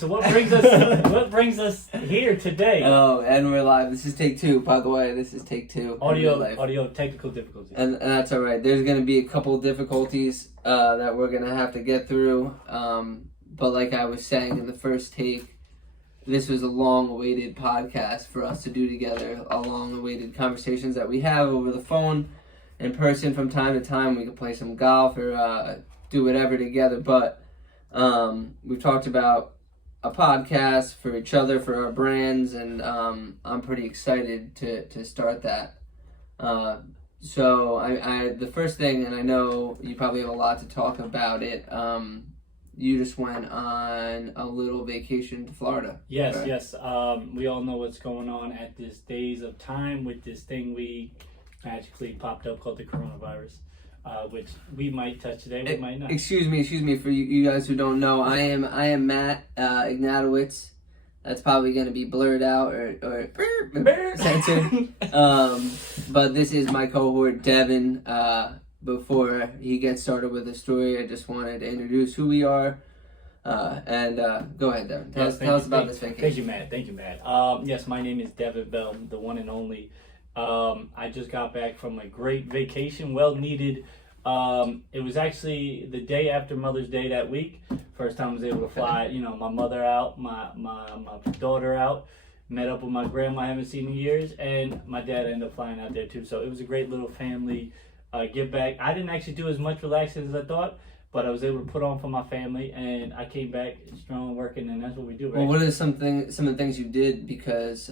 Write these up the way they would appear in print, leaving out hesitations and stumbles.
So what brings us here today? Oh, and we're live. This is take 2, by the way. This is take 2. Audio technical difficulties. And that's all right. There's going to be a couple difficulties that we're going to have to get through. But like I was saying in the first take, this was a long-awaited podcast for us to do together. A long-awaited conversations that we have over the phone, in person from time to time. We could play some golf or do whatever together. But we've talked about a podcast for each other, for our brands, and I'm pretty excited to start that. So I the first thing, and I know you probably have a lot to talk about it, you just went on a little vacation to Florida. Yes, right? yes. We all know what's going on at this days of time with this thing we magically popped up called the coronavirus. Which we might touch today, we might not. Excuse me for you guys who don't know. I am Matt Ignatowicz. That's probably going to be blurred out or censored. But this is my cohort, Deavon. Before he gets started with the story, I just wanted to introduce who we are. And go ahead, Deavon. Tell us about this vacation. Thank you, Matt. Yes, my name is Deavon Bell, the one and only. I just got back from a great vacation, well needed. It was actually the day after Mother's Day that week. First time I was able to fly, my mother out, my daughter out, met up with my grandma I haven't seen in years, and my dad ended up flying out there too. So it was a great little family get back. I didn't actually do as much relaxing as I thought, but I was able to put on for my family, and I came back strong working, and that's what we do, right? Well, what are some of the things you did? Because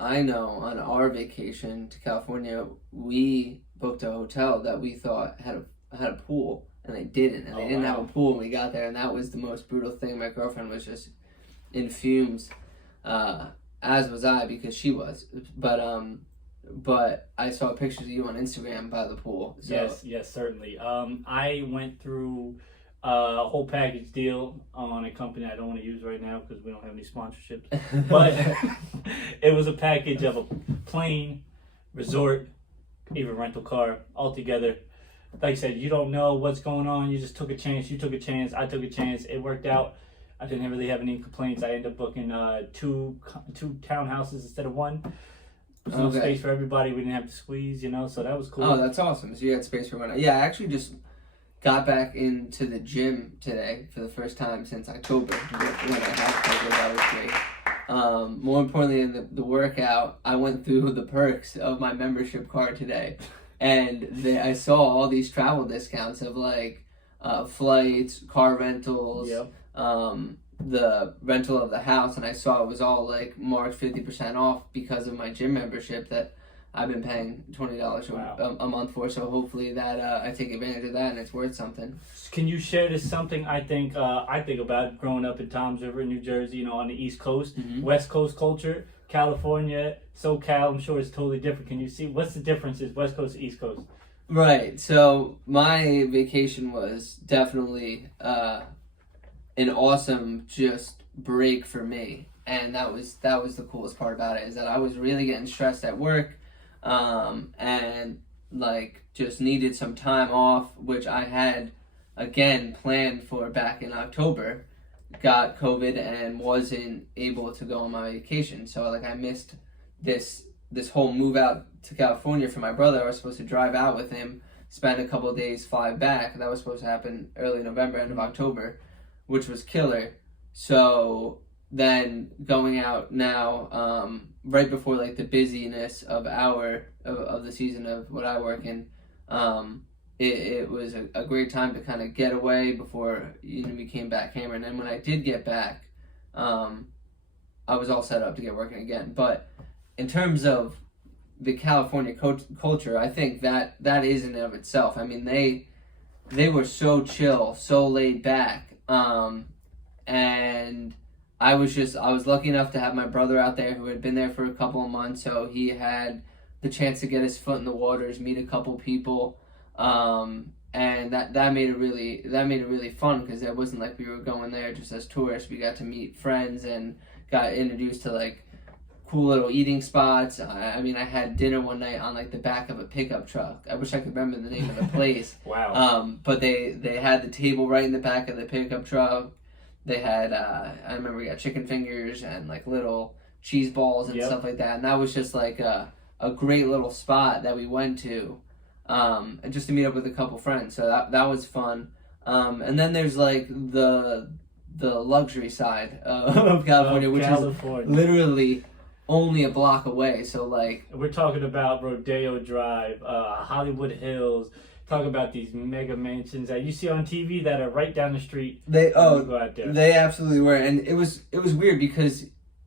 I know on our vacation to California, we booked a hotel that we thought had a pool, and they didn't. And they didn't have a pool when we got there, and that was the most brutal thing. My girlfriend was just in fumes, as was I, because she was. But I saw pictures of you on Instagram by the pool. So. Yes, certainly. I went through a whole package deal on a company I don't want to use right now because we don't have any sponsorships. But it was a package of a plane, resort, even rental car, all together. Like I said, you don't know what's going on. You just took a chance. You took a chance. I took a chance. It worked out. I didn't really have any complaints. I ended up booking two townhouses instead of one. There's no space for everybody. We didn't have to squeeze, so that was cool. Oh, that's awesome. So you had space for one. Yeah, I actually just got back into the gym today for the first time since October. When I had COVID, that was great. More importantly than the workout, I went through the perks of my membership card today. And I saw all these travel discounts of like flights, car rentals, yep. The rental of the house, and I saw it was all like marked 50% off because of my gym membership that I've been paying $20 a month for. So hopefully that I take advantage of that and it's worth something. Can you share this something I think about growing up in Toms River, New Jersey, on the East Coast, West Coast culture, California, SoCal, I'm sure it's totally different. Can you see what's the differences, West Coast to East Coast? Right. So my vacation was definitely an awesome just break for me, and that was the coolest part about it, is that I was really getting stressed at work, and like just needed some time off, which I had again planned for back in October. Got COVID and wasn't able to go on my vacation, so like I missed this whole move out to California for my brother. I was supposed to drive out with him, spend a couple of days, fly back. That was supposed to happen early November, end of October, which was killer. So then going out now, right before like the busyness of the season of what I work in, it was a great time to kind of get away before we came back hammered. And then when I did get back, I was all set up to get working again. But in terms of the California culture, I think that is in and of itself. I mean, they were so chill, so laid back. And I was lucky enough to have my brother out there who had been there for a couple of months, so he had the chance to get his foot in the waters, meet a couple people, and that made it really fun, because it wasn't like we were going there just as tourists. We got to meet friends and got introduced to like cool little eating spots. I mean, I had dinner one night on like the back of a pickup truck. I wish I could remember the name of the place. Wow. But they had the table right in the back of the pickup truck. They had I remember we got chicken fingers and like little cheese balls and Yep. stuff like that, and that was just like a great little spot that we went to, and just to meet up with a couple friends. So that was fun. And then there's like the luxury side of California, which is literally only a block away. So like we're talking about Rodeo Drive, Hollywood Hills. Talk about these mega mansions that you see on TV that are right down the street. They go out there. They absolutely were, and it was weird because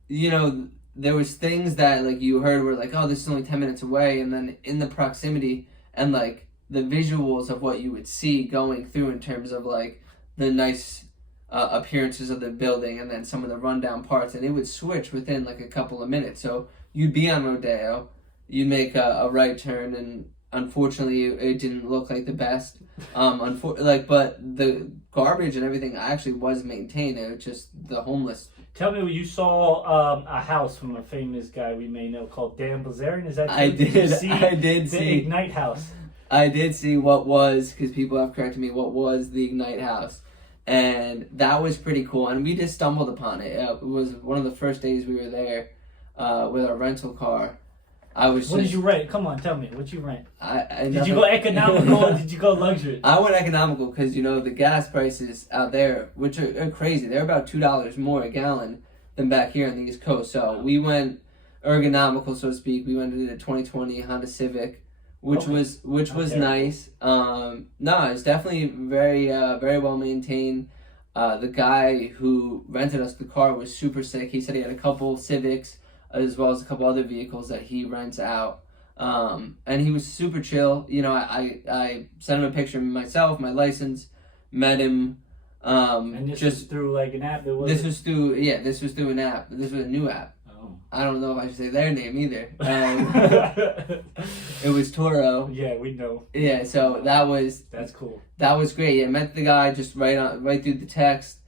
there was things that like you heard were like, oh, this is only 10 minutes away, and then in the proximity and like the visuals of what you would see going through in terms of like the nice appearances of the building and then some of the rundown parts, and it would switch within like a couple of minutes. So you'd be on Rodeo, you'd make a right turn, and unfortunately it didn't look like the best. But the garbage and everything actually was maintained. It was just the homeless. Tell me, you saw a house from a famous guy we may know called Dan Bilzerian. Is that true? I did The see Ignite house. I did see what was, because people have corrected me, what was the Ignite house. And that was pretty cool. And we just stumbled upon it. It was one of the first days we were there with our rental car. What did you rent? Come on, tell me. What you rent? Did you go go economical or did you go luxury? I went economical because, the gas prices out there, which are crazy. They're about $2 more a gallon than back here on the East Coast. So we went ergonomical, so to speak. We went into the 2020 Honda Civic, which was nice. No, it's definitely very very well maintained. The guy who rented us the car was super sick. He said he had a couple Civics as well as a couple other vehicles that he rents out. And he was super chill. I sent him a picture of myself, my license, met him. And this was through like an app? This was through an app. This was a new app. I don't know if I should say their name either. It was Toro. Yeah, we know. Yeah, so that's cool. That was great. Yeah, met the guy just right through the text.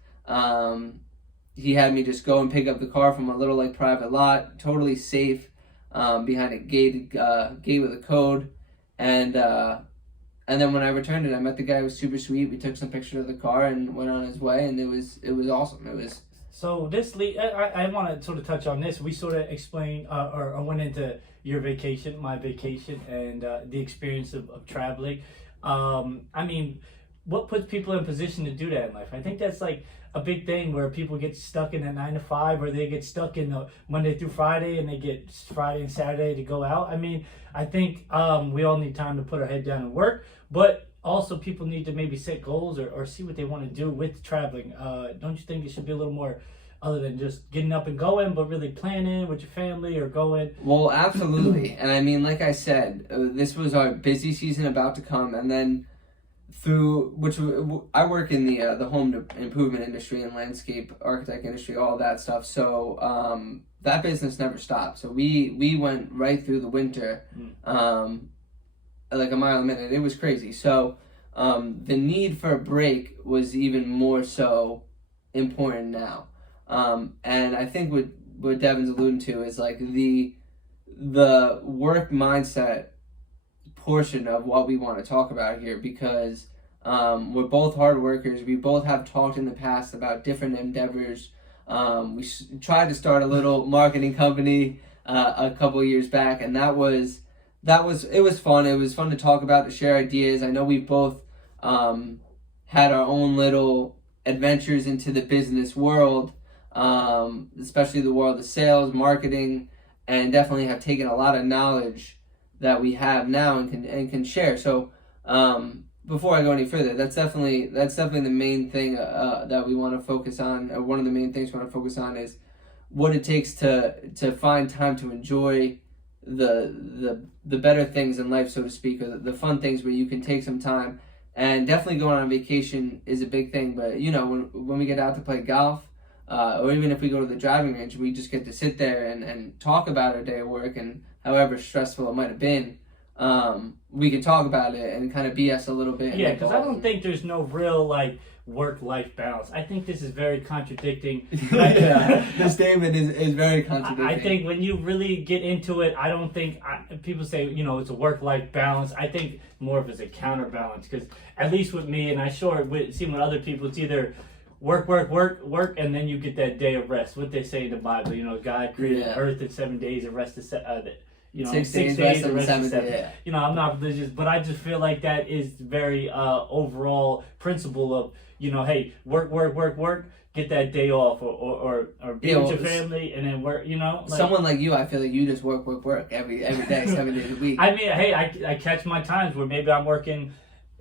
He had me just go and pick up the car from a little like private lot, totally safe, behind a gate with a code, and then when I returned it, I met the guy who was super sweet. We took some pictures of the car and went on his way, and it was awesome. It was. So I want to sort of touch on this. We sort of explained or went into your vacation, my vacation, and the experience of traveling. I mean, what puts people in a position to do that in life? I think that's like a big thing where people get stuck in a 9 to 5, or they get stuck in the Monday through Friday, and they get Friday and Saturday to go out. I mean, I think we all need time to put our head down and work, but also people need to maybe set goals or see what they want to do with traveling. Don't you think it should be a little more other than just getting up and going, but really planning with your family or going? Well, absolutely. And I mean, like I said, this was our busy season about to come, and then I work in the home improvement industry and landscape architect industry, all that stuff. So that business never stopped. So we went right through the winter, like a mile a minute. It was crazy. So the need for a break was even more so important now. And I think what Devin's alluding to is like the work mindset portion of what we want to talk about here, because we're both hard workers. We both have talked in the past about different endeavors. We tried to start a little marketing company a couple of years back, and it was fun. It was fun to talk about, to share ideas. I know we both had our own little adventures into the business world, especially the world of sales, marketing, and definitely have taken a lot of knowledge that we have now and can share. So before I go any further, that's definitely the main thing that we want to focus on. One of the main things we want to focus on is what it takes to find time to enjoy the better things in life, so to speak, or the fun things where you can take some time. And definitely going on vacation is a big thing. But when we get out to play golf, or even if we go to the driving range, we just get to sit there and talk about our day of work, and however stressful it might have been, we can talk about it and kind of BS a little bit. Yeah, because I don't think there's no real like work-life balance. I think this is very contradicting. Yeah, the statement is very contradicting. I think when you really get into it, I don't think people say it's a work-life balance. I think more of it's a counterbalance, because at least with me, and I sure see with other people, it's either work, work, work, work, and then you get that day of rest. What they say in the Bible, God created Yeah. earth in 7 days and rested 6 days, and rest rested on 7. yeah. I'm not religious, but I just feel like that is very overall principle of, hey, work, work, work, work, get that day off, or be with your family, and then work, Someone like you, I feel like you just work, work, work every day, 7 days a week. I mean, hey, I catch my times where maybe I'm working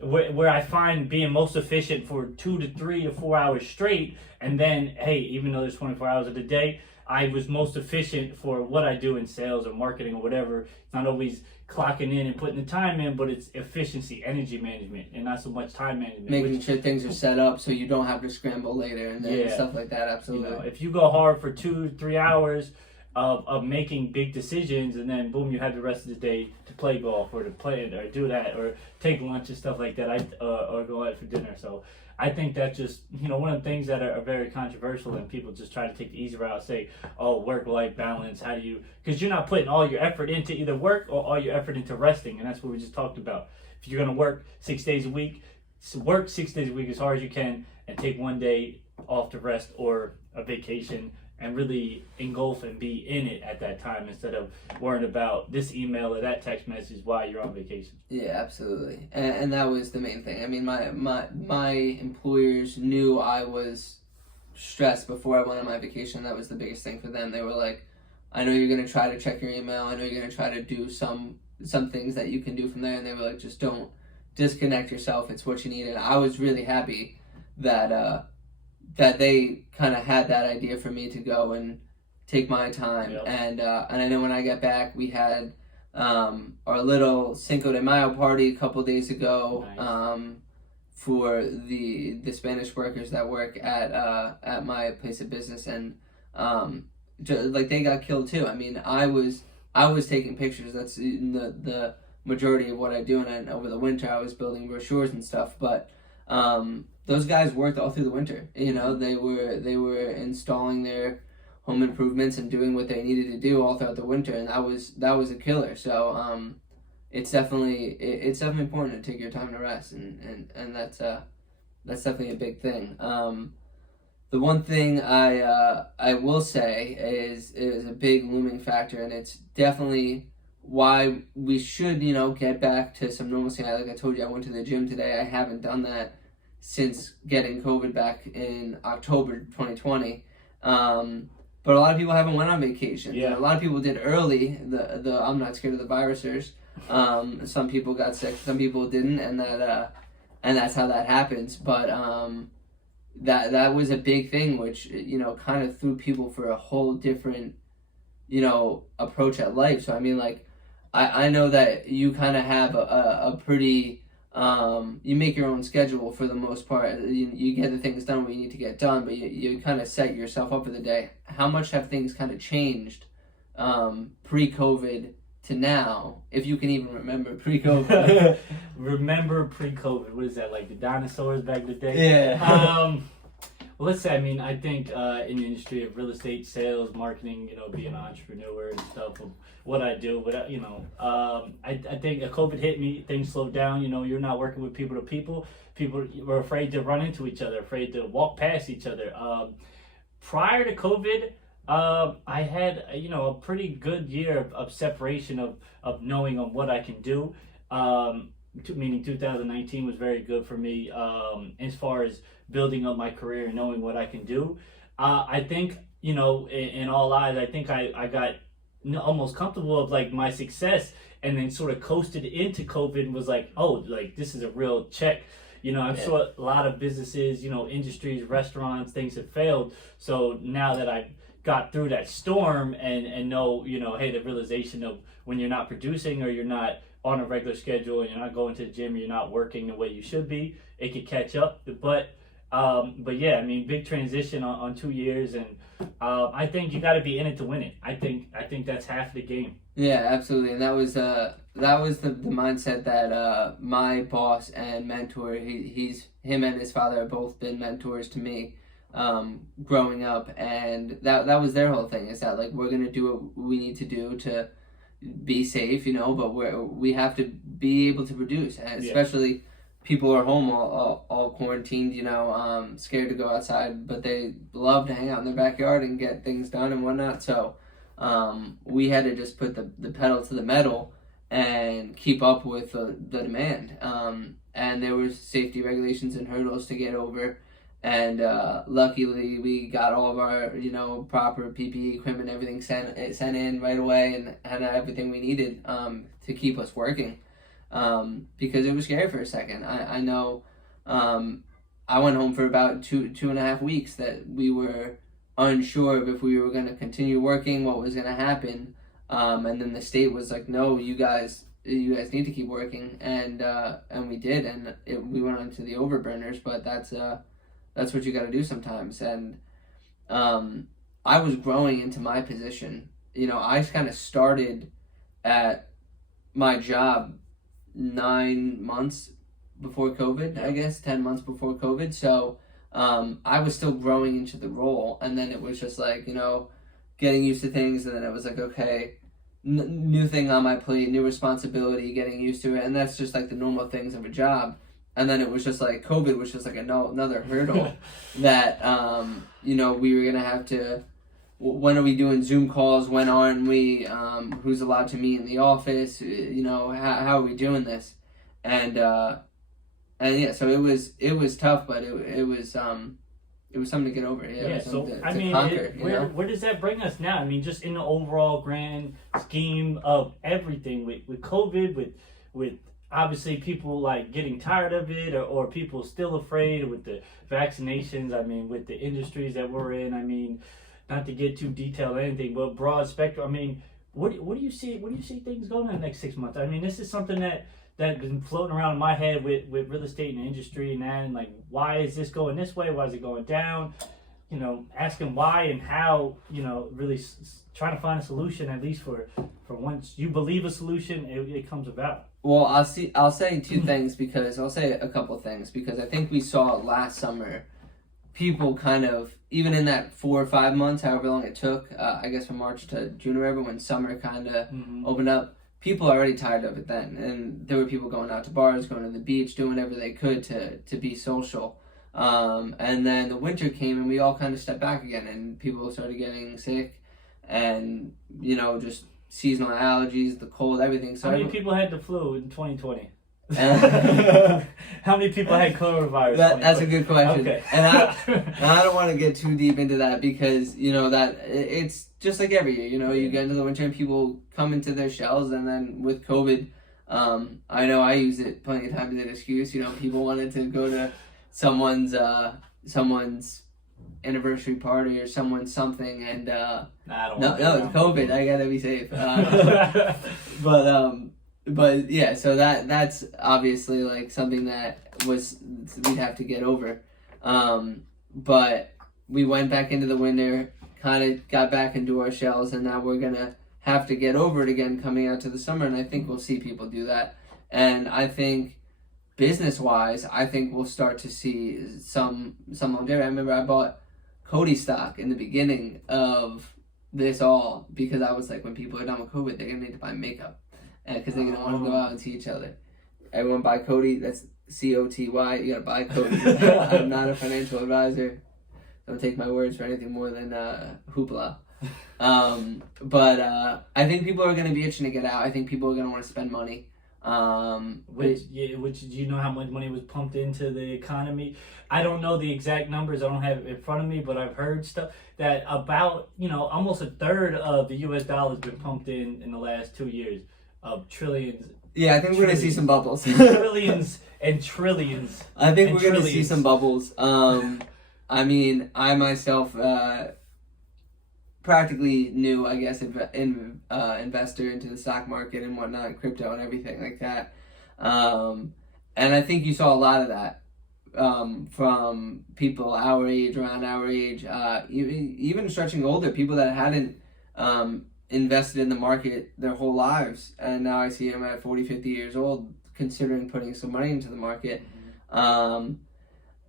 where I find being most efficient for 2 to 3 to 4 hours straight, and then, hey, even though there's 24 hours of the day, I was most efficient for what I do in sales or marketing or whatever. It's not always clocking in and putting the time in, but it's efficiency, energy management, and not so much time management. Making sure things are set up so you don't have to scramble later and then stuff like that. Absolutely. If you go hard for 2-3 hours of making big decisions, and then boom, you have the rest of the day to play golf or to play or do that or take lunch and stuff like that, or go out for dinner. So I think that's just one of the things that are very controversial, and people just try to take the easy route, say, oh, work-life balance, how do you, because you're not putting all your effort into either work or all your effort into resting, and that's what we just talked about. If you're going to work 6 days a week, work 6 days a week as hard as you can and take one day off to rest or a vacation, and really engulf and be in it at that time instead of worrying about this email or that text message while you're on vacation. Yeah, absolutely. And that was the main thing. I mean, my employers knew I was stressed before I went on my vacation. That was the biggest thing for them. They were like, I know you're going to try to check your email. I know you're going to try to do some things that you can do from there. And they were like, just don't disconnect yourself. It's what you need. And I was really happy that they kind of had that idea for me to go and take my time. Yep. And I know when I got back, we had our little Cinco de Mayo party a couple days ago. Nice. For the Spanish workers that work at my place of business, and like they got killed too. I mean, I was taking pictures. That's the majority of what I do, and over the winter I was building brochures and stuff. But those guys worked all through the winter. They were installing their home improvements and doing what they needed to do all throughout the winter, and that was a killer. So it's definitely important to take your time to rest, and that's definitely a big thing. The one thing I will say is a big looming factor, and it's definitely why we should get back to some normalcy. Like I told you, I went to the gym today. I haven't done that since getting COVID back in October 2020. But a lot of people haven't went on vacation. Yeah. A lot of people did early. The I'm not scared of the virusers. Some people got sick, some people didn't, and that's how that happens. But that was a big thing, which kind of threw people for a whole different approach at life. So I mean, like I know that you kind of have a pretty you make your own schedule for the most part. You get the things done when you need to get done, but you kind of set yourself up for the day. How much have things kind of changed pre-COVID to now, if you can even remember pre-COVID? Remember pre-COVID? What is that, like the dinosaurs back in the day? Yeah. Well, let's say, I mean, I think in the industry of real estate, sales, marketing, being an entrepreneur and stuff, of what I do, but I think COVID hit me, things slowed down. You're not working with people to people. People were afraid to run into each other, afraid to walk past each other. Prior to COVID, I had a pretty good year of separation of knowing on what I can do. Meaning 2019 was very good for me as far as building up my career and knowing what I can do. I think in all eyes, I think I got almost comfortable of like my success, and then sort of coasted into COVID and was like, oh, like this is a real check. I'm sure a lot of businesses, industries, restaurants, things have failed. So now that I've got through that storm and know, hey, the realization of when you're not producing or you're not on a regular schedule and you're not going to the gym, you're not working the way you should be, it could catch up. But yeah, I mean, big transition on 2 years, and I think you got to be in it to win it. I think that's half the game. Yeah, absolutely, and that was the mindset that my boss and mentor, him and his father have both been mentors to me growing up, and that was their whole thing, is that like we're gonna do what we need to do to be safe, but we have to be able to produce, and especially people are home all quarantined, scared to go outside, but they love to hang out in their backyard and get things done and whatnot. So we had to just put the pedal to the metal and keep up with the demand. And there was safety regulations and hurdles to get over. And luckily, we got all of our, proper PPE equipment, everything sent in right away, and had everything we needed to keep us working. Because it was scary for a second. I know I went home for about two and a half weeks that we were unsure of if we were going to continue working, what was going to happen. And then the state was like, no, you guys need to keep working. And we did, and we went on to the overburners, but that's what you got to do sometimes. And I was growing into my position. I kind of started at my job 9 months before COVID, I guess, 10 months before COVID. So I was still growing into the role. And then it was just like, getting used to things. And then it was like, okay, new thing on my plate, new responsibility, getting used to it. And that's just like the normal things of a job. And then it was just like COVID was just like another hurdle that, we were going to have to, when are we doing Zoom calls? When aren't we? Who's allowed to meet in the office? How are we doing this? And yeah, so it was tough, but it was something to get over. Yeah, so to conquer, where does that bring us now? I mean, just in the overall grand scheme of everything with COVID, with obviously people like getting tired of it, or people still afraid with the vaccinations. I mean, with the industries that we're in. I mean, not to get too detailed or anything, but broad spectrum. I mean, what do you see? What do you see things going in the next 6 months? I mean, this is something that's been floating around in my head with real estate and the industry and that, and like, why is this going this way? Why is it going down? Asking why and how. Really trying to find a solution, at least for once you believe a solution, it comes about. Well, I'll say two things I'll say a couple things because I think we saw last summer people kind of, even in that 4 or 5 months, however long it took, I guess from March to June or whatever, when summer kind of opened up, people are already tired of it then. And there were people going out to bars, going to the beach, doing whatever they could to be social. And then the winter came and we all kind of stepped back again and people started getting sick and, just seasonal allergies, the cold, everything. So how many people had the flu in 2020? How many people had coronavirus? That's a good question. Okay. And I don't want to get too deep into that because, that it's just like every year, you get into the winter and people come into their shells. And then with COVID, I know I used it plenty of times as an excuse. People wanted to go to someone's anniversary party or someone's something, and no, it's COVID. I gotta be safe. But yeah, so that's obviously like something that we'd have to get over. But we went back into the winter, kind of got back into our shells, and now we're gonna have to get over it again coming out to the summer. And I think we'll see people do that. And I think business-wise, we'll start to see some longevity. I remember I bought Cody stock in the beginning of this all because I was like, when people are done with COVID, they're gonna need to buy makeup, and because they're gonna want to go out and see each other. Everyone buy Cody. That's COTY. You gotta buy Cody. I'm not a financial advisor. Don't take my words for anything more than hoopla. But I think people are gonna be itching to get out. I think people are gonna want to spend money. Which do you know how much money was pumped into the economy? I don't know the exact numbers. I don't have it in front of me, but I've heard stuff that about almost a third of the U.S. dollar has been pumped in the last 2 years of trillions. Yeah, I think we're gonna see some bubbles. Trillions and trillions. I think we're gonna see some bubbles. I mean, I myself practically new, I guess, investor into the stock market and whatnot, crypto and everything like that. And I think you saw a lot of that from people around our age, even stretching older, people that hadn't invested in the market their whole lives. And now I see them at 40, 50 years old considering putting some money into the market. And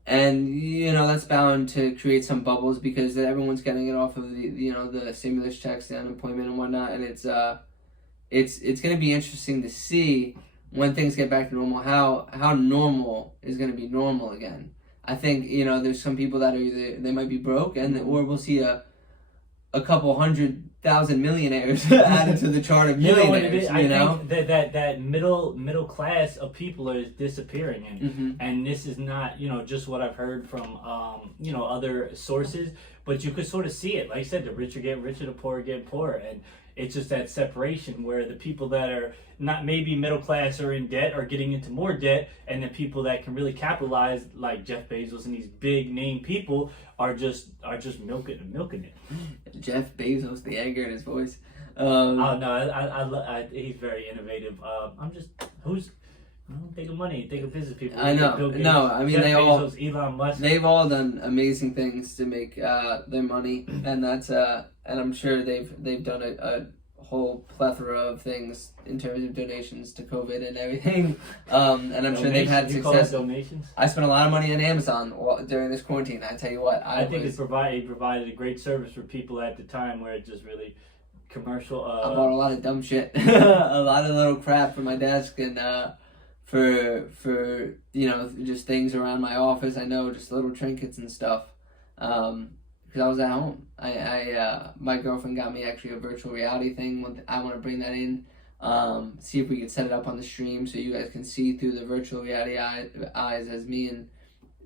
that's bound to create some bubbles because everyone's getting it off of the stimulus checks, the unemployment and whatnot, and it's going to be interesting to see when things get back to normal, how normal is going to be normal again. I think, there's some people that are either, they might be broke, or we'll see a couple 100,000 millionaires added to the chart of millionaires. What it is? I think that middle class of people is disappearing, and this is not just what I've heard from other sources, but you could sort of see it. Like I said, the rich are getting richer, the poor are getting poorer, and it's just that separation where the people that are not maybe middle class or in debt are getting into more debt, and the people that can really capitalize, like Jeff Bezos and these big name people, are just milking it. Jeff Bezos, the anger in his voice. Oh no, he's very innovative. Think of money, think of business people. I know. Bill Gates, no, I mean Jeff Bezos, Elon Musk. They've all done amazing things to make their money, and that's and I'm sure they've done a whole plethora of things in terms of donations to COVID and everything. And I'm sure they've had success. Donations. I spent a lot of money on Amazon during this quarantine. I tell you what, I think it provided a great service for people at the time where it just really commercial. I bought a lot of dumb shit, a lot of little crap for my desk, and for just things around my office. I know, just little trinkets and stuff. Because I was at home. My girlfriend got me actually a virtual reality thing. I want to bring that in. See if we can set it up on the stream so you guys can see through the virtual reality eyes as me and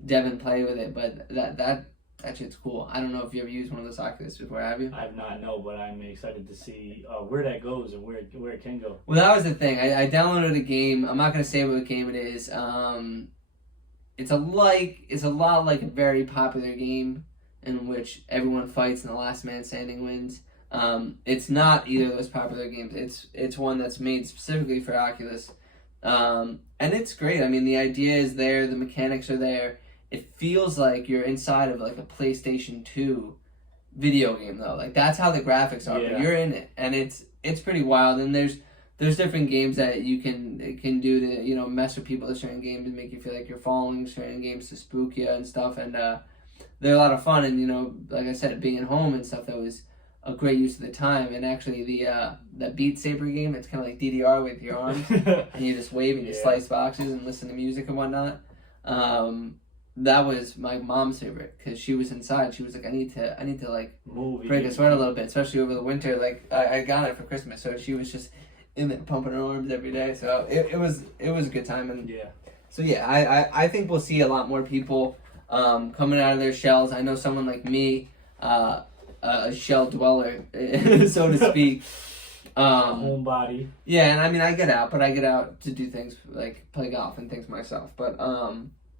Deavon play with it. But that shit's cool. I don't know if you ever used one of those Oculus before, have you? I have not, no, but I'm excited to see where that goes and where it can go. Well, that was the thing. I downloaded a game. I'm not going to say what game it is. It's a lot like a very popular game in which everyone fights and the last man standing wins. It's not either of those popular games. It's one that's made specifically for Oculus. And it's great. I mean, the idea is there, the mechanics are there. It feels like you're inside of like a PlayStation 2 video game though. Like that's how the graphics are. Yeah. But you're in it, and it's pretty wild. And there's different games that you can do to mess with people at certain games and make you feel like you're following certain games to spook you and stuff. And they're a lot of fun. And like I said, being at home and stuff, that was a great use of the time. And actually the Beat Saber game, it's kind of like DDR with your arms, and you just wave and you slice boxes and listen to music and whatnot. That was my mom's favorite because she was inside. She was like, I need to like break a sweat a little bit, especially over the winter. Like I got it for Christmas, so she was just in there pumping her arms every day. So it was a good time. And so I think we'll see a lot more people coming out of their shells. I know someone like me, a shell dweller, so to speak. Homebody. Yeah, and I mean I get out to do things like play golf and things myself, but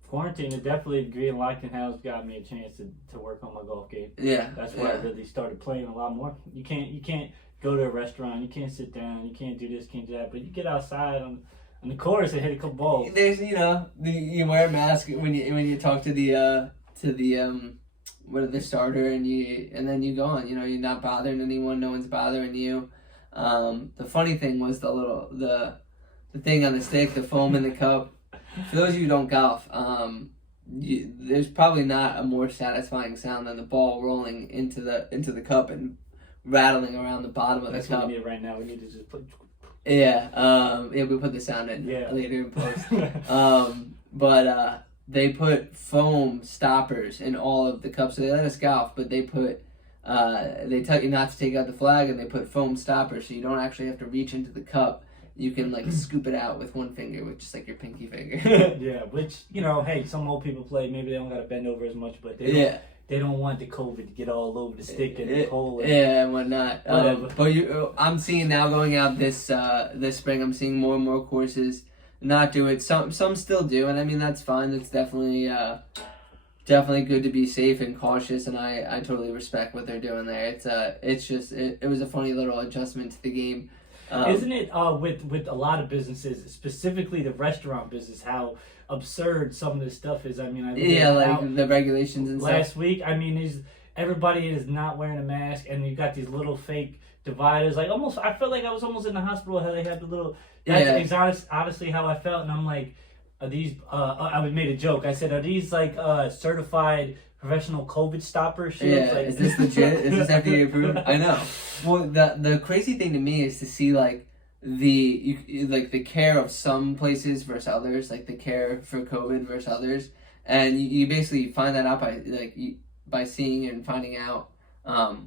quarantine, it definitely being locked in house got me a chance to work on my golf game. Yeah. That's where I really started playing a lot more. You can't go to a restaurant, you can't sit down, you can't do this, can't do that, but you get outside on the course and hit a couple balls. There's you wear a mask when you talk to the starter and then you go on. You're not bothering anyone, no one's bothering you. The funny thing was the thing on the stick, the foam in the cup. For those of you who don't golf, there's probably not a more satisfying sound than the ball rolling into the cup and rattling around the bottom of the cup. That's what we need right now. We need to just put. Yeah, we put the sound in later in post. But they put foam stoppers in all of the cups. So they let us golf, but they put they tell you not to take out the flag, and they put foam stoppers so you don't actually have to reach into the cup. You can like scoop it out with one finger, which is like your pinky finger. Yeah, which hey, some old people play. Maybe they don't got to bend over as much, but they don't want the COVID to get all over the stick and the hole. And whatnot. But I'm seeing now going out this spring. I'm seeing more and more courses not do it. Some still do, and I mean that's fine. That's definitely good to be safe and cautious, and I totally respect what they're doing there. It's just it was a funny little adjustment to the game. Isn't it with a lot of businesses, specifically the restaurant business, how absurd some of this stuff is? I mean, like the regulations and stuff. Last week, I mean, everybody is not wearing a mask, and you got these little fake dividers. Like I felt like I was almost in the hospital. How they had the little. That's honestly how I felt, and I'm like, are these? I made a joke. I said, are these like certified professional COVID stopper shit? Yeah, like, is this legit? Is this FDA approved? I know. Well, the crazy thing to me is to see like the care of some places versus others, like the care for COVID versus others, and you basically find that out by seeing and finding out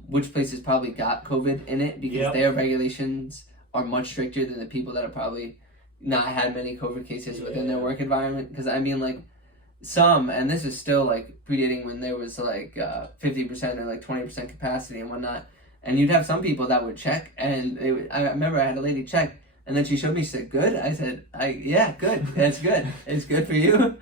which places probably got COVID in it, because their regulations are much stricter than the people that have probably not had many COVID cases within their work environment. Because I mean, like, some, and this is still like predating when there was like 50% or like 20% capacity and whatnot, and you'd have some people that would check, and I remember I had a lady check, and then she showed me, she said, "Good?" I said, yeah, good. That's good. It's good for you.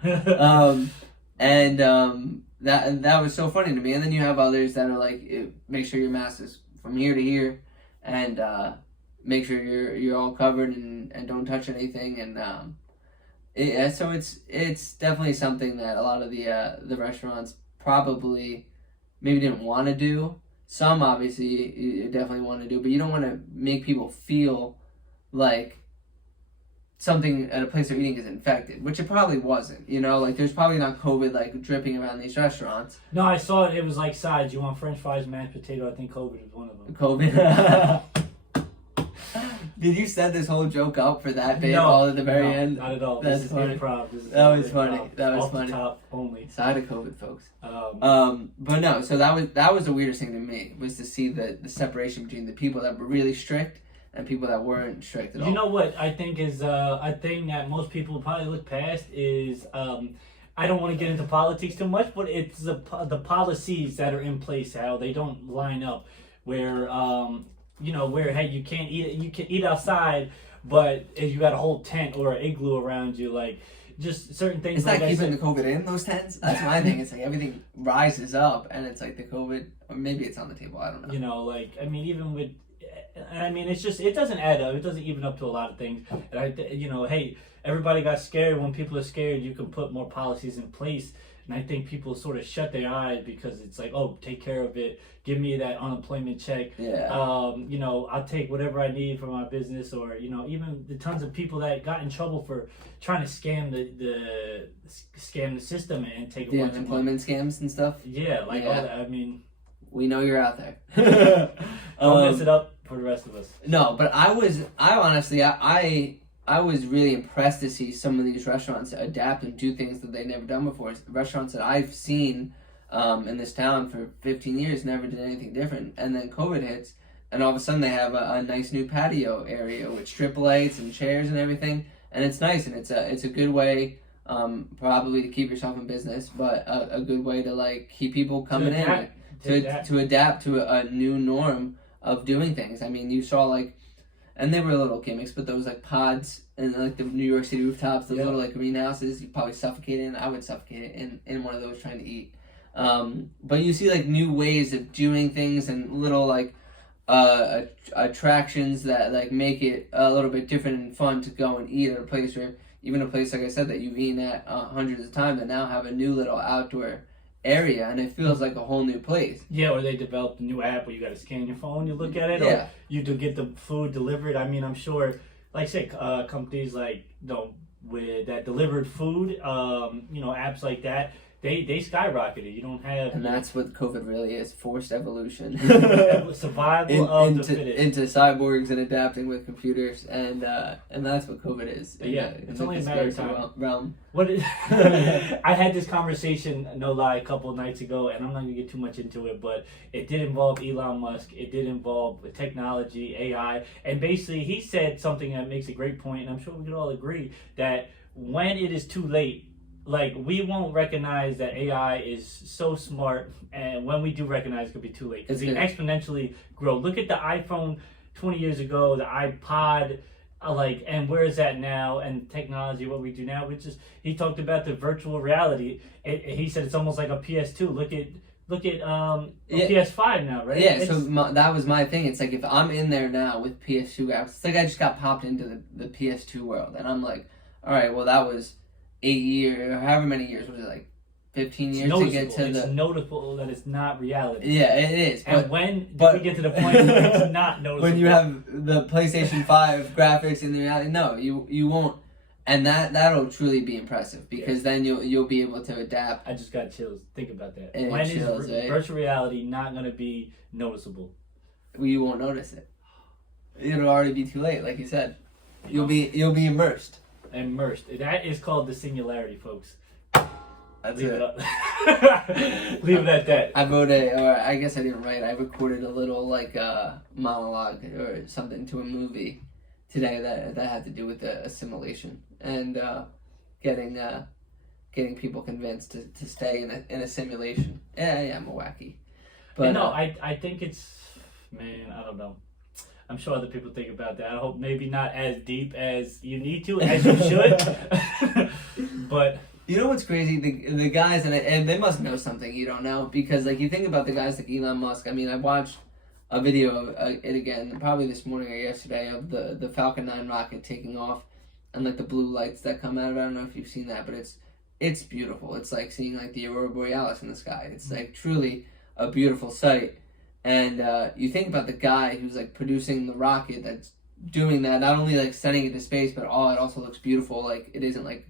That was so funny to me. And then you have others that are like, make sure your mask is from here to here, and make sure you're all covered and don't touch anything. And so it's definitely something that a lot of the restaurants probably maybe didn't want to do. Some obviously you definitely want to do, but you don't want to make people feel like something at a place they're eating is infected, which it probably wasn't. You know, like, there's probably not COVID like dripping around these restaurants. No, I saw it. It was like sides. You want French fries, mashed potato. I think COVID was one of them. COVID. Did you set this whole joke up for that bit all at the very end? Not at all. That's this is funny. improv. That was funny. That was off funny. The top only. Side of COVID, folks. But no. So that was the weirdest thing to me, was to see the separation between the people that were really strict and people that weren't strict at all. You know what I think is a thing that most people probably look past is I don't want to get into politics too much, but it's the policies that are in place, how they don't line up, where where, hey, you can eat outside, but if you got a whole tent or an igloo around you, like, just certain things. It's like not keeping the COVID in those tents. That's my thing. It's like everything rises up, and it's like the COVID, or maybe it's on the table. I don't know. You know, like, I mean, even with. I mean, it's just, it doesn't add up. It doesn't even up to a lot of things. And hey, everybody got scared. When people are scared, you can put more policies in place. And I think people sort of shut their eyes because it's like, oh, take care of it. Give me that unemployment check. Yeah. I'll take whatever I need for my business, or even the tons of people that got in trouble for trying to scam the system and take a bunch of unemployment scams and stuff. Yeah, like all that. I mean, we know you're out there. Don't mess it up for the rest of us. No, but I honestly was really impressed to see some of these restaurants adapt and do things that they've never done before. Restaurants that I've seen in this town for 15 years never did anything different. And then COVID hits, and all of a sudden they have a nice new patio area with strip lights and chairs and everything. And it's nice, and it's a good way probably to keep yourself in business, but a good way to, like, keep people coming in. To adapt to a new norm of doing things. I mean, you saw, like, and they were little gimmicks, but those, like, pods and, like, the New York City rooftops, those little, like, greenhouses, you probably suffocate in. I would suffocate in one of those trying to eat. But you see, like, new ways of doing things and little, like, attractions that, like, make it a little bit different and fun to go and eat at a place, or even a place, like I said, that you've eaten at hundreds of times, that now have a new little outdoor area, and it feels like a whole new place. Yeah, or they developed a new app where you got to scan your phone, you look at it, or you do get the food delivered. I mean, I'm sure, like, say, companies like with that delivered food, apps like that, they skyrocketed. You don't have, and that's what COVID really is: forced evolution, survival of the fittest, into cyborgs and adapting with computers, and that's what COVID is. It's only a matter of time. Realm. I had this conversation, no lie, a couple of nights ago, and I'm not gonna get too much into it, but it did involve Elon Musk. It did involve technology, AI, and basically he said something that makes a great point, and I'm sure we could all agree that when it is too late, like, we won't recognize that AI is so smart, and when we do recognize, it could be too late, because it exponentially grow. Look at the iPhone 20 years ago, the iPod, and where is that now? And technology, what we do now, he talked about the virtual reality. He said it's almost like a PS2. Look at PS5 now, right? Yeah, that was my thing. It's like, if I'm in there now with PS2 apps, it's like I just got popped into the PS2 world, and I'm like, all right, well, that was 8 years, or however many years, was it, like 15 years to get to It's noticeable that it's not reality. Yeah, it is. And when we get to the point where it's not noticeable? When you have the PlayStation 5 graphics in the reality, no, you won't. And that'll truly be impressive, because then you'll be able to adapt. I just got chills. Think about that. When is virtual reality not going to be noticeable? You won't notice it. It'll already be too late, like you said. You'll be immersed. Immersed. That is called the singularity, folks. That's Leave it. it up. Leave it at that. I wrote or I guess I didn't write. I recorded a little like monologue or something to a movie today that had to do with the assimilation and getting people convinced to stay in a simulation. Yeah, I'm a wacky. But no, I think it's, man, I don't know. I'm sure other people think about that. I hope maybe not as deep as you need to, as you should. But you know what's crazy? The guys, and they must know something you don't know, because like you think about the guys like Elon Musk. I mean, I watched a video of it again, probably this morning or yesterday, of the Falcon 9 rocket taking off, and like the blue lights that come out of it. I don't know if you've seen that, but it's beautiful. It's like seeing like the Aurora Borealis in the sky. It's like truly a beautiful sight. And you think about the guy who's like producing the rocket that's doing that, not only like sending it to space, but it also looks beautiful. Like it isn't like,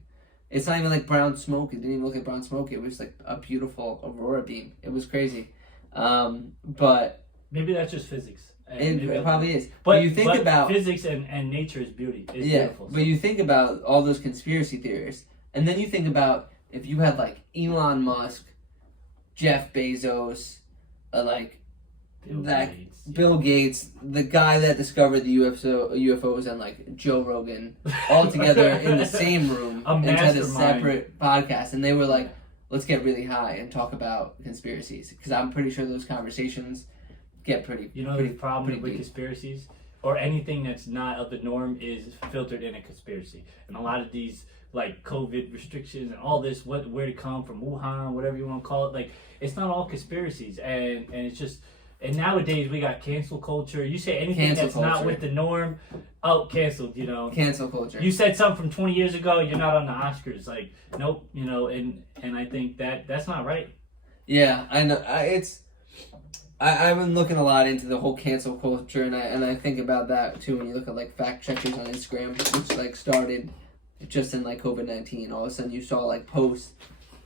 it's not even like brown smoke. It didn't even look like brown smoke. It was like a beautiful aurora beam. It was crazy. But maybe that's just physics. It probably is. But you think about physics and nature is beauty. It's beautiful. But you think about all those conspiracy theories, and then you think about if you had like Elon Musk, Jeff Bezos, like Bill Gates, the guy that discovered the UFOs, and like Joe Rogan, all together in the same room and had a separate podcast, and they were like, let's get really high and talk about conspiracies, because I'm pretty sure those conversations get pretty. You know, the problem with conspiracies or anything that's not of the norm is filtered in a conspiracy, and a lot of these like COVID restrictions and all this, where to come from, Wuhan, whatever you want to call it, like it's not all conspiracies, and it's just. And nowadays we got cancel culture. You say anything that's not with the norm, canceled. You know, cancel culture. You said something from 20 years ago, you're not on the Oscars. Like, nope. You know, and I think that's not right. Yeah, I know. I've been looking a lot into the whole cancel culture, and I think about that too when you look at like fact checkers on Instagram, which like started just in like COVID-19. All of a sudden you saw like posts.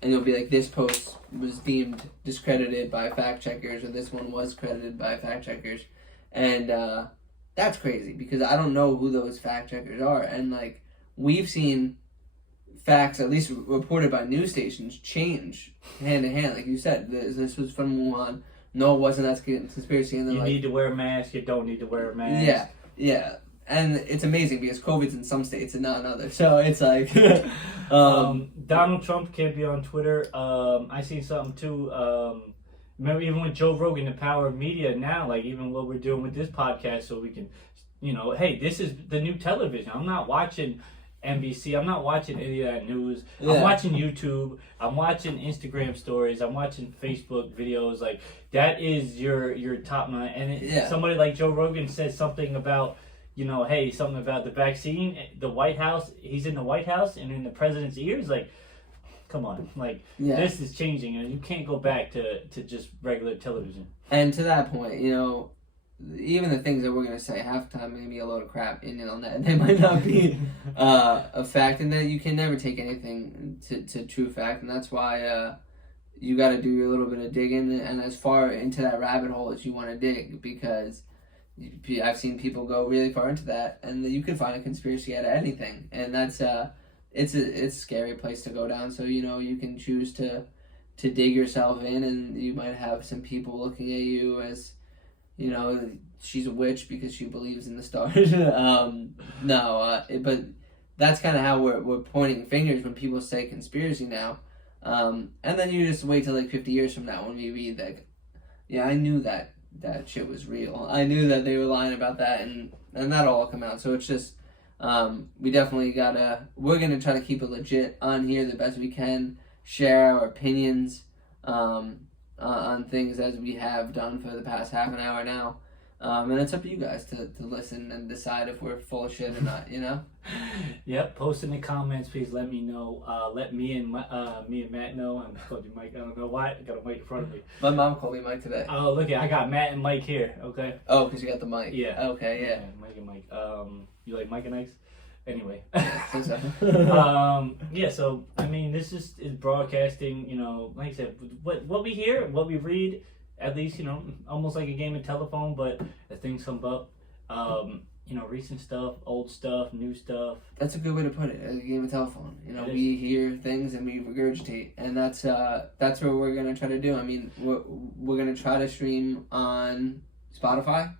And you'll be like, this post was deemed discredited by fact checkers, or this one was credited by fact checkers. And that's crazy, because I don't know who those fact checkers are. And like, we've seen facts, at least reported by news stations, change hand in hand. Like you said, this was from Wuhan. No, it wasn't. That's conspiracy. And then you need to wear a mask. You don't need to wear a mask. Yeah. And it's amazing because COVID's in some states and not in others. So it's like... Donald Trump can't be on Twitter. I seen something too. Remember, even with Joe Rogan, the power of media now, like even what we're doing with this podcast, so we can, you know, hey, this is the new television. I'm not watching NBC. I'm not watching any of that news. Yeah. I'm watching YouTube. I'm watching Instagram stories. I'm watching Facebook videos. Like, that is your top nine. And somebody like Joe Rogan says something about... You know, hey, something about the vaccine, the White House, he's in the White House and in the president's ears, like, come on, like, this is changing, and you can't go back to just regular television. And to that point, you know, even the things that we're going to say half the time may be a load of crap, and you know, they might not be a fact, and that you can never take anything to true fact, and that's why you got to do a little bit of digging, and as far into that rabbit hole as you want to dig, because... I've seen people go really far into that, and you can find a conspiracy out of anything, and that's it's a scary place to go down. So you know, you can choose to dig yourself in, and you might have some people looking at you as, you know, she's a witch because she believes in the stars. But that's kind of how we're pointing fingers when people say conspiracy now, and then you just wait till like 50 years from now when we read that. Yeah, I knew that shit was real. I knew that they were lying about that, and that'll all come out. So it's just, we definitely we're gonna try to keep it legit on here the best we can, share our opinions on things as we have done for the past half an hour now. And it's up to you guys to listen and decide if we're full of shit or not, you know? Yep, post in the comments, please let me know. Let me and Matt know. I'm called you Mike. I don't know why. I got a mic in front of me. My mom called me Mike today. Oh, look at, I got Matt and Mike here, okay? Oh, because you got the mic. Yeah. Okay, yeah. Mike and Mike. You like Mike and Ike's? Anyway. So. So, I mean, this is broadcasting, you know, like I said, what we hear, what we read, at least, you know, almost like a game of telephone, but as things come up, recent stuff, old stuff, new stuff. That's a good way to put it. A game of telephone. It We hear things and we regurgitate, and that's what we're gonna try to do. I mean, we're gonna try to stream on Spotify.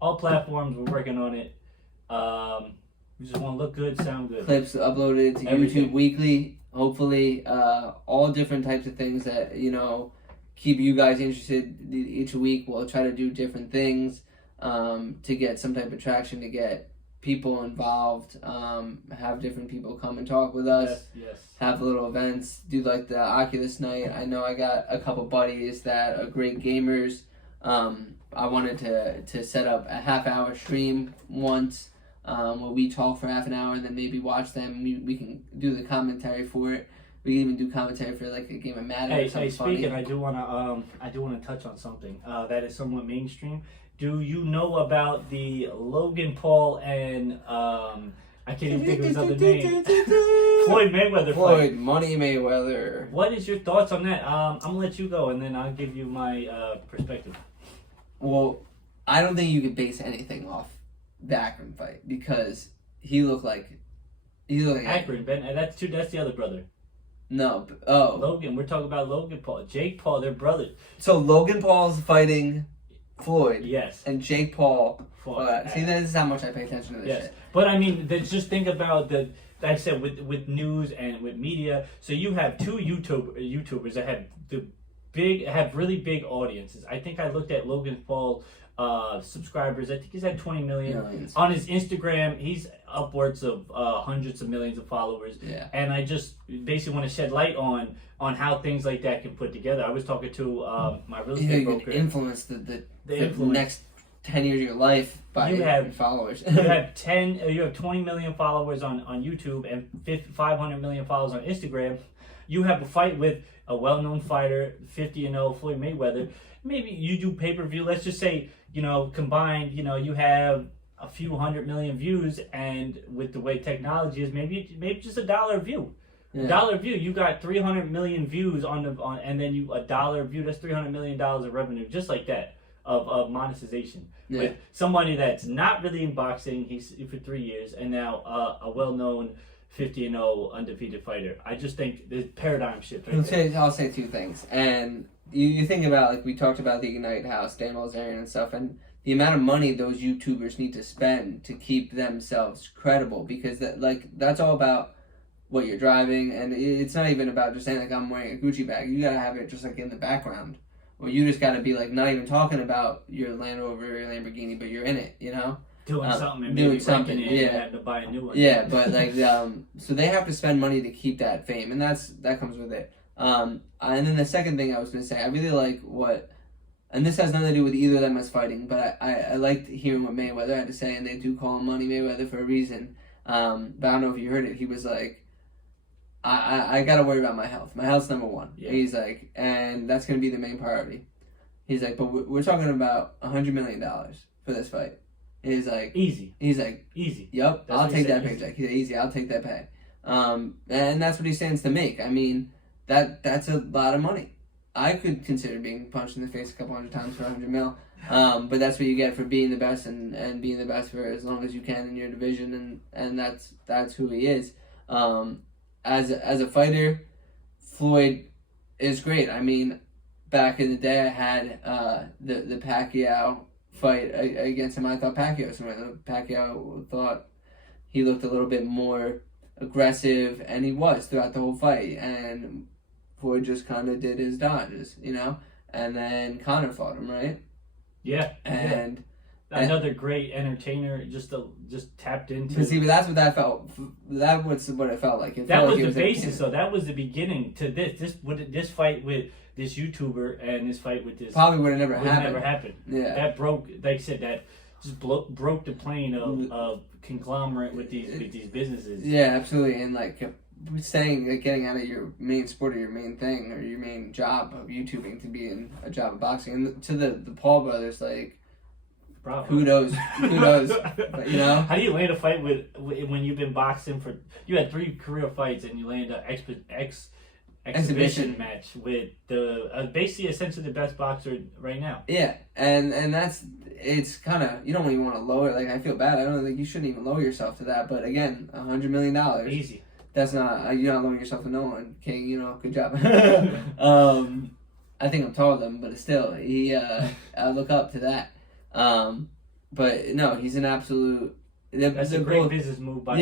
All platforms, we're working on it. We just want to look good, sound good. Clips uploaded to Everything. YouTube weekly. Hopefully, all different types of things that keep you guys interested each week. We'll try to do different things to get some type of traction, to get people involved, have different people come and talk with us, Yes. have little events, do like the Oculus night. I know I got a couple buddies that are great gamers. I wanted to set up a half-hour stream once where we talk for half an hour and then maybe watch them. We can do the commentary for it. We can even do commentary for like a game of Madden or something Speaking, funny. I do want to touch on something that is somewhat mainstream. Do you know about the Logan Paul and I can't even think of his other name, Floyd Mayweather Floyd fight? Money Mayweather. What is your thoughts on that? I'm gonna let you go and then I'll give you my perspective. Well, I don't think you could base anything off the Akron fight because he looked like Akron, Ben, and that's the other brother. No, oh, Logan. We're talking about Logan Paul, Jake Paul. They're brothers. so Logan Paul's fighting Floyd, Yes. and Jake Paul. Fought. See, this is how much I pay attention to this Yes, shit. but I mean, just think about like I said, with news and with media. So you have two YouTubers that have really big audiences. I think I looked at Logan Paul subscribers. I think he's at 20 million. Millions. On his Instagram. He's upwards of hundreds of millions of followers. Yeah. And I just basically want to shed light on how things like that can put together. I was talking to my real estate You broker. can influence the influence. next 10 years of your life by You your have- followers. You have 20 million followers on YouTube and 500 million followers on Instagram. You have a fight with a well-known fighter, 50-0 Floyd Mayweather. Maybe you do pay-per-view. Let's just say, combined, you have a few 100 million views, and with the way technology is, maybe just $1 a view. Yeah. $1 view, you got 300 million views on and then you $1 view. That's $300 million of revenue, just like that. Of monetization with somebody that's not really in boxing. He's for 3 years, and now a well-known 50-0 undefeated fighter. I just think the paradigm shift. Right I'll say two things. And you think about, like we talked about the Ignite House, Dan Bilzerian and stuff, and the amount of money those YouTubers need to spend to keep themselves credible, because that's all about what you're driving, and it's not even about just saying like I'm wearing a Gucci bag. You gotta have it just like in the background. Or you just got to be like not even talking about your Land Rover or your Lamborghini, but you're in it, doing something and doing maybe something, breaking it yeah. and having to buy a new one. Yeah, but like so they have to spend money to keep that fame, and that comes with it. And then the second thing I was gonna say, I really like and this has nothing to do with either of them as fighting, but I liked hearing what Mayweather had to say, and they do call him Money Mayweather for a reason. But I don't know if you heard it. He was like, I gotta worry about my health. My health's number one. Yeah. He's like, and that's gonna be the main priority. He's like, but we're talking about $100 million for this fight. He's like, Easy. He's like, Easy. yep, That's I'll what he take that said, paycheck. He's like, easy, I'll take that pay. And that's what he stands to make. I mean, that's a lot of money. I could consider being punched in the face a couple hundred times for $100 million. But that's what you get for being the best and being the best for as long as you can in your division, and that's who he is. As a fighter, Floyd is great. I mean, back in the day, I had the Pacquiao fight against him. I thought Pacquiao thought he looked a little bit more aggressive, and he was throughout the whole fight. And Floyd just kind of did his dodges, And then Conor fought him, right? Yeah. And another great entertainer, just tapped into. But see, but that's what that felt. That was what it felt like. It That felt was like the it basis. So that was the beginning to this fight with this YouTuber and this fight with this probably would have never would happened. never happened. Yeah. That broke, like I said, that just broke the plane of conglomerate with these businesses. Yeah, absolutely. And like getting out of your main sport or your main thing or your main job of YouTubing to be in a job of boxing, and to the Paul brothers, like, Bravo. kudos. But, How do you land a fight when you've been boxing you had 3 career fights and you land exhibition match with the basically essentially the best boxer right now. Yeah, and it's kind of, you don't even want to lower. Like, I feel bad. I don't think you shouldn't even lower yourself to that. But again, $100 million. Easy. That's not, you're not lowering yourself to no one. King, good job. I think I'm taller than him, but still, I look up to that. But no, he's an absolute. That's a great business move by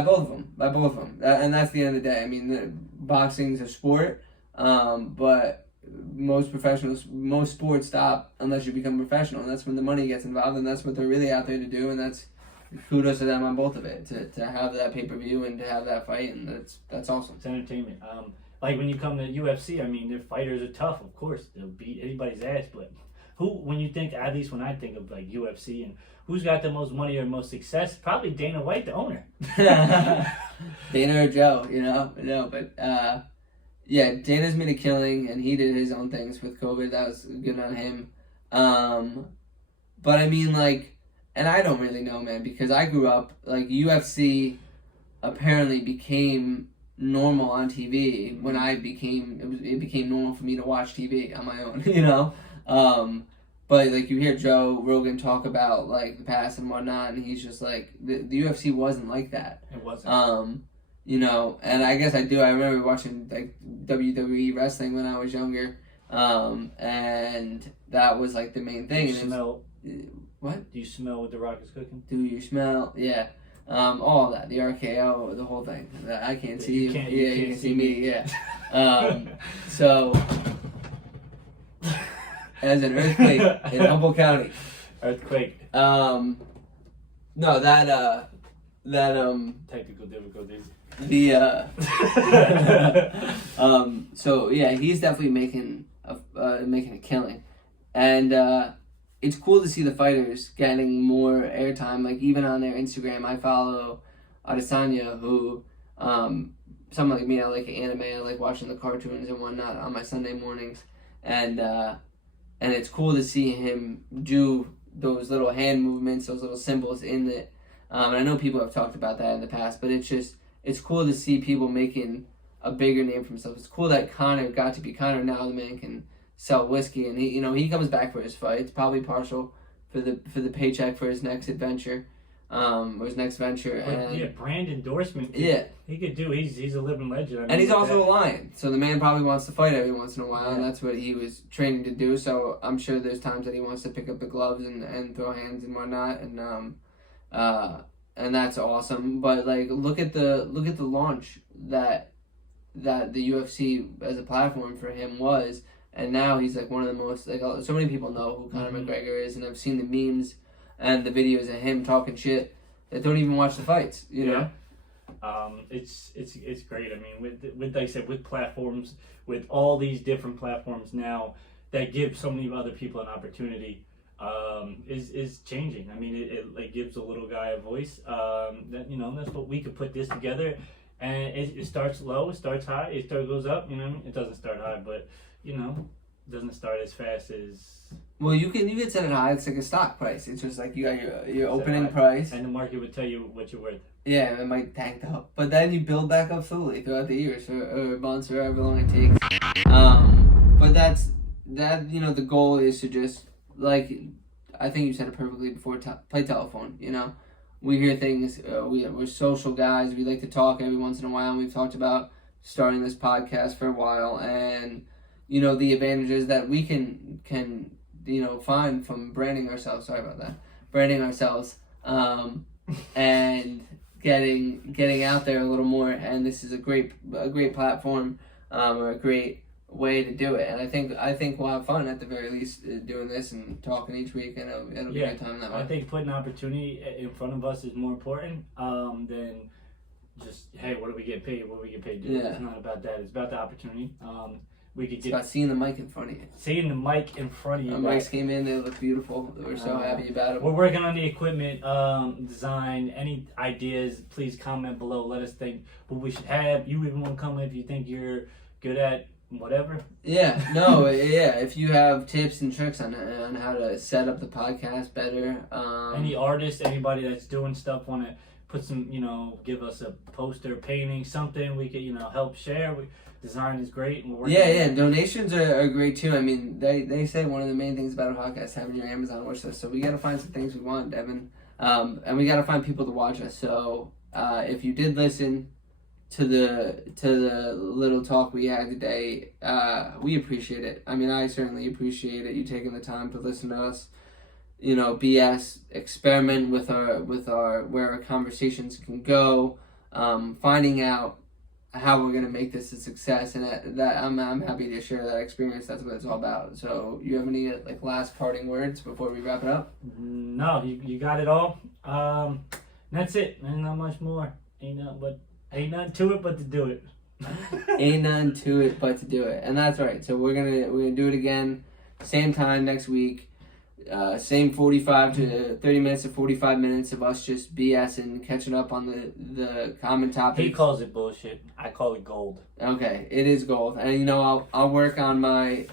both of them. And that's the end of the day. I mean, boxing's a sport, but most sports stop unless you become professional, and that's when the money gets involved, and that's what they're really out there to do, and that's kudos to them on both of it, to have that pay-per-view and to have that fight, and that's awesome. It's entertainment. Like when you come to UFC, I mean, their fighters are tough, of course. They'll beat anybody's ass, but when you think, at least when I think of like UFC and who's got the most money or most success, probably Dana White, the owner. Dana or Joe, no, but yeah, Dana's made a killing, and he did his own things with COVID. That was good on him. But I mean, like, and I don't really know, man, because I grew up, like, UFC apparently became normal on TV when it became normal for me to watch TV on my own, But, like, you hear Joe Rogan talk about, like, the past and whatnot, and he's just like, the UFC wasn't like that. It wasn't. And I guess I remember watching, like, WWE wrestling when I was younger, and that was, like, the main thing. Do you smell? What? Do you smell what The Rock is cooking? Do you smell? Yeah. All of that. The RKO, the whole thing. I can't see you. You can see me, yeah. So... as an earthquake in Humboldt County. Earthquake. No, that technical difficulties. So yeah, he's definitely making a killing, and it's cool to see the fighters getting more airtime. Like, even on their Instagram, I follow Adesanya, who someone like me, I like anime, I like watching the cartoons and whatnot on my Sunday mornings, and it's cool to see him do those little hand movements, those little symbols in it. And I know people have talked about that in the past, but it's cool to see people making a bigger name for himself. It's cool that Conor got to be Conor. Now the man can sell whiskey, and he comes back for his fight. It's probably partial for the paycheck for his next adventure. And brand endorsement. Yeah, he could do. He's a living legend. I mean, and he's also a lion, so the man probably wants to fight every once in a while, and that's what he was training to do. So I'm sure there's times that he wants to pick up the gloves and throw hands and whatnot, and that's awesome. But like, look at the launch that the UFC as a platform for him was, and now he's like one of the most, like, so many people know who Conor McGregor is, and I've seen the memes and the videos of him talking shit that don't even watch the fights, you know? It's great. I mean, with like I said, with platforms, with all these different platforms now that give so many other people an opportunity, is changing. I mean, it like gives a little guy a voice. That's what we could put this together, and it starts low, it starts high, it goes up. It doesn't start high, but it doesn't start as fast as. Well, you can set it high. It's like a stock price. It's just like you got your opening price, and the market would tell you what you're worth. Yeah, it might tank up, but then you build back up slowly throughout the years or months or however long it takes. But that. The goal is to just, like, I think you said it perfectly before. Play telephone. We hear things. We're social guys. We like to talk every once in a while. And we've talked about starting this podcast for a while, and the advantages that we can find from branding ourselves. Sorry about that. Branding ourselves, and getting out there a little more. And this is a great platform, or a great way to do it. And I think we'll have fun at the very least doing this and talking each week, and it'll be a good time that way. I think putting opportunity in front of us is more important than just, hey, what do we get paid? What do we get paid to do? Yeah. It's not about that. It's about the opportunity. It's about seeing the mic in front of you. Seeing the mic in front of you. Our mics came in, they look beautiful. We're so happy about it. We're working on the equipment design. Any ideas, please comment below. Let us think what we should have. You even want to comment if you think you're good at whatever. Yeah, no, yeah. If you have tips and tricks on how to set up the podcast better. Any artists, anybody that's doing stuff, want to put some, give us a poster, painting, something we could, help share. Design is great. And we're working Yeah. Donations are great too. I mean, they say one of the main things about a podcast is having your Amazon wish list. So we got to find some things we want, Deavon. And we got to find people to watch us. So if you did listen to the little talk we had today, we appreciate it. I mean, I certainly appreciate it. You taking the time to listen to us, BS, experiment with our where our conversations can go, finding out how we're gonna make this a success, and that I'm happy to share that experience. That's what it's all about. So, you have any last parting words before we wrap it up? No, you got it all. That's it. There's not much more. Ain't nothing to it but to do it. Ain't nothing to it but to do it, and that's right. So we're gonna do it again, same time next week. Same 45 to 30 minutes to 45 minutes of us just BSing, catching up on the common topics. He calls it bullshit. I call it gold. Okay, it is gold. And I'll work on my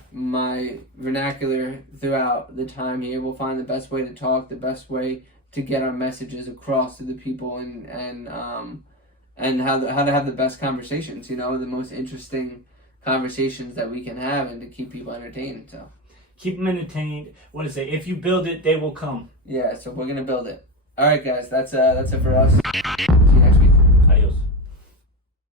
vernacular throughout the time here. We'll find the best way to talk, the best way to get our messages across to the people, and how to have the best conversations, the most interesting conversations that we can have, and to keep people entertained. So keep them entertained. What is it? If you build it, they will come. Yeah, so we're gonna build it. All right, guys, that's it for us.